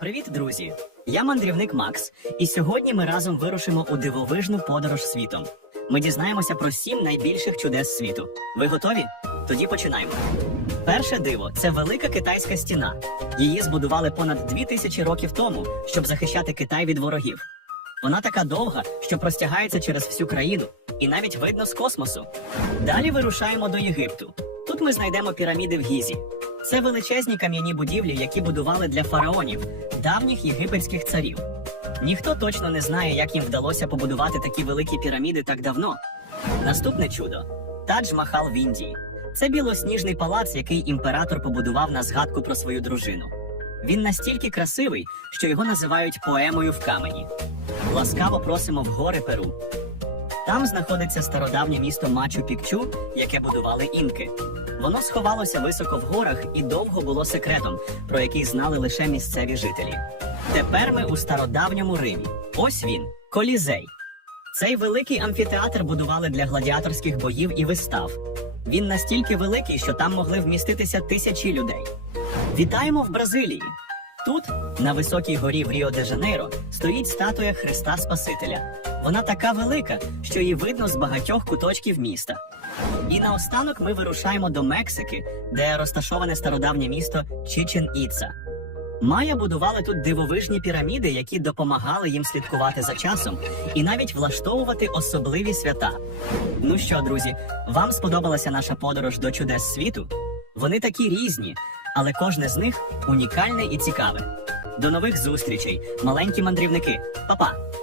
Привіт, друзі! Я мандрівник Макс, і сьогодні ми разом вирушимо у дивовижну подорож світом. Ми дізнаємося про сім найбільших чудес світу. Ви готові? Тоді починаємо. Перше диво це велика китайська стіна. Її збудували понад дві тисячі років тому, щоб захищати Китай від ворогів. Вона така довга, що простягається через всю країну, і навіть видно з космосу. Далі вирушаємо до Єгипту. Тут ми знайдемо піраміди в Гізі. Це величезні кам'яні будівлі, які будували для фараонів, давніх єгипетських царів. Ніхто точно не знає, як їм вдалося побудувати такі великі піраміди так давно. Наступне чудо Тадж-Махал в Індії. Це білосніжний палац, який імператор побудував на згадку про свою дружину. Він настільки красивий, що його називають поемою в камені. Ласкаво просимо в гори Перу. Там знаходиться стародавнє місто Мачу Пікчу, яке будували інки. Воно сховалося високо в горах і довго було секретом, про який знали лише місцеві жителі. Тепер ми у стародавньому Римі. Ось він колізей. Цей великий амфітеатр будували для гладіаторських боїв і вистав. Він настільки великий, що там могли вміститися тисячі людей. Вітаємо в Бразилії. Тут, на високій горі в Ріо де Жанейро, стоїть статуя Христа Спасителя. Вона така велика, що її видно з багатьох куточків міста. І наостанок ми вирушаємо до Мексики, де розташоване стародавнє місто Чичен Іца. Майя будували тут дивовижні піраміди, які допомагали їм слідкувати за часом і навіть влаштовувати особливі свята. Ну що, друзі, вам сподобалася наша подорож до чудес світу? Вони такі різні, але кожне з них унікальне і цікаве. До нових зустрічей, маленькі мандрівники. Па-па!